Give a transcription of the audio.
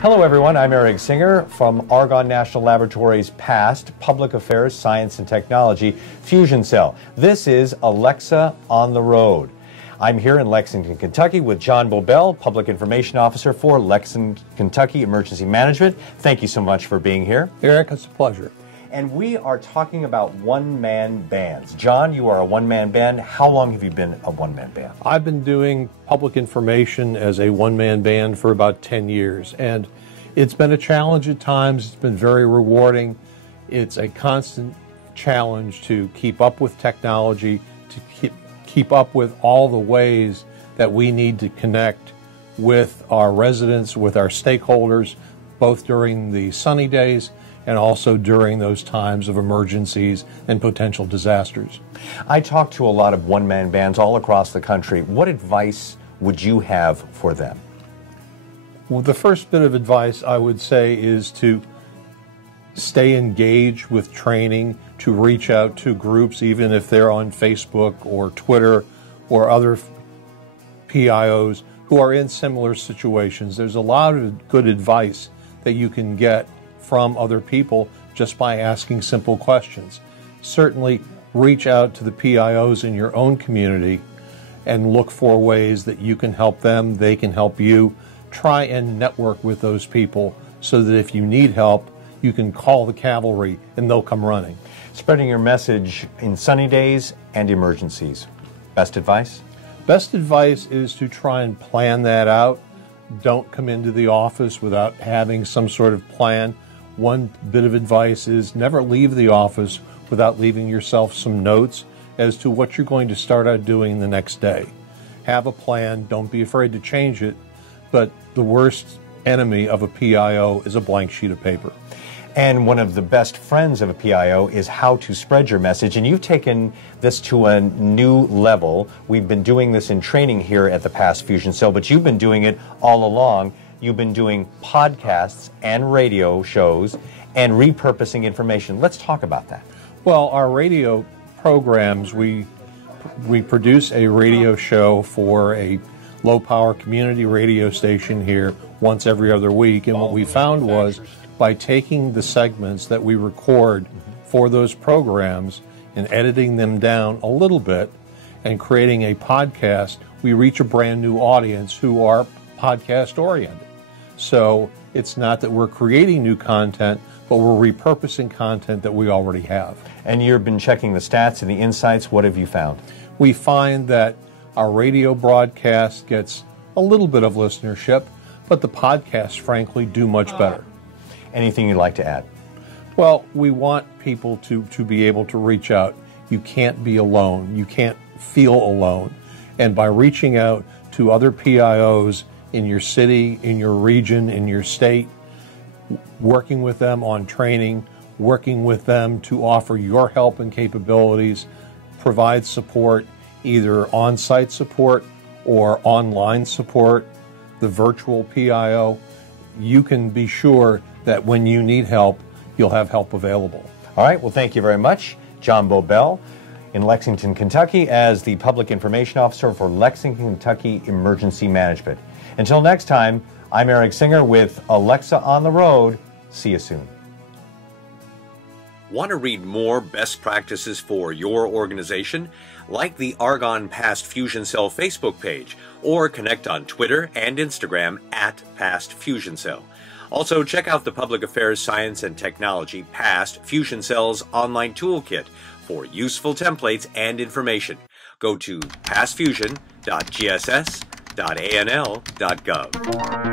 Hello everyone, I'm Eric Singer from Argonne National Laboratory's PAST, Public Affairs, Science and Technology Fusion Cell. This is Alexa on the Road. I'm here in Lexington, Kentucky with John Bobel, Public Information Officer for Lexington, Kentucky Emergency Management. Thank you so much for being here. Eric, it's a pleasure. And we are talking about one-man bands. John, you are a one-man band. How long have you been a one-man band? I've been doing public information as a one-man band for about 10 years, and it's been a challenge at times. It's been very rewarding. It's a constant challenge to keep up with technology, to keep up with all the ways that we need to connect with our residents, with our stakeholders, both during the sunny days and also during those times of emergencies and potential disasters. I talk to a lot of one-man bands all across the country. What advice would you have for them? Well, the first bit of advice I would say is to stay engaged with training, to reach out to groups, even if they're on Facebook or Twitter or other PIOs who are in similar situations. There's a lot of good advice that you can get from other people just by asking simple questions. Certainly reach out to the PIOs in your own community and look for ways that you can help them, they can help you. Try and network with those people so that if you need help, you can call the cavalry and they'll come running. Spreading your message in sunny days and emergencies. Best advice? Best advice is to try and plan that out. Don't come into the office without having some sort of plan. One bit of advice is never leave the office without leaving yourself some notes as to what you're going to start out doing the next day. Have a plan. Don't be afraid to change it. But the worst enemy of a PIO is a blank sheet of paper. And one of the best friends of a PIO is how to spread your message. And you've taken this to a new level. We've been doing this in training here at the PAST Fusion Cell, but you've been doing it all along. You've been doing podcasts and radio shows and repurposing information. Let's talk about that. Well, our radio programs, we produce a radio show for a low-power community radio station here once every other week. And what we found was by taking the segments that we record for those programs and editing them down a little bit and creating a podcast, we reach a brand new audience who are podcast-oriented. So it's not that we're creating new content, but we're repurposing content that we already have. And you've been checking the stats and the insights. What have you found? We find that our radio broadcast gets a little bit of listenership, but the podcasts, frankly, do much better. Anything you'd like to add? Well, we want people to be able to reach out. You can't be alone. You can't feel alone. And by reaching out to other PIOs in your city, in your region, in your state, working with them on training, working with them to offer your help and capabilities, provide support, either on-site support or online support, the virtual PIO, you can be sure that when you need help, you'll have help available. All right, well, thank you very much. John Bobel in Lexington, Kentucky as the Public Information Officer for Lexington, Kentucky Emergency Management. Until next time, I'm Eric Singer with Alexa on the Road. See you soon. Want to read more best practices for your organization? Like the Argonne PAST Fusion Cell Facebook page, or connect on Twitter and Instagram at PAST Fusion Cell. Also, check out the Public Affairs, Science and Technology PAST Fusion Cell's online toolkit for useful templates and information. Go to pastfusion.gss.anl.gov.